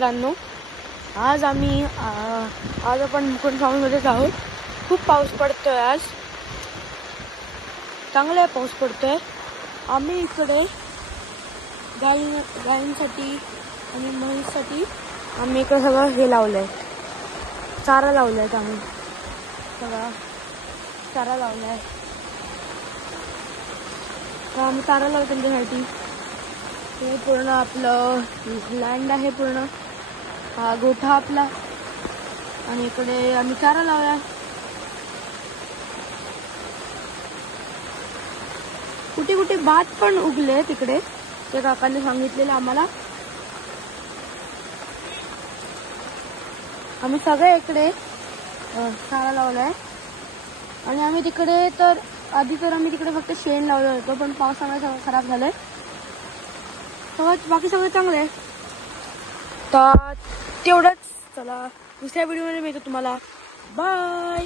मित्रांनो, आज आपण मुकुंद फार्ममध्येच आहोत. खूप पाऊस पडतोय आज, चांगला पाऊस पडतोय. आम्ही इकडे गायींसाठी आणि म्हशीसाठी आम्ही इकडे सगळं हे लावलंय, चारा लावलाय. आम्ही सगळा चारा लावलाय. आम्ही चारा लावतो त्यांच्यासाठी. हे पूर्ण आपलं लँड आहे, पूर्ण हा गोठा आपला, आणि इकडे आम्ही चारा लावलाय. कुठे कुठे भात पण उगले तिकडे, ते काकांनी सांगितलेलं आम्हाला. आम्ही सगळे इकडे चारा लावलाय. आणि आम्ही तिकडे आधी आम्ही तिकडे फक्त शेण लावलं होतं, पण पावसामुळे सगळं खराब झालंय. बाकी सगळं चांगलं आहे. तर तेवढंच. चला, दुसऱ्या व्हिडिओमध्ये भेटू तुम्हाला. बाय.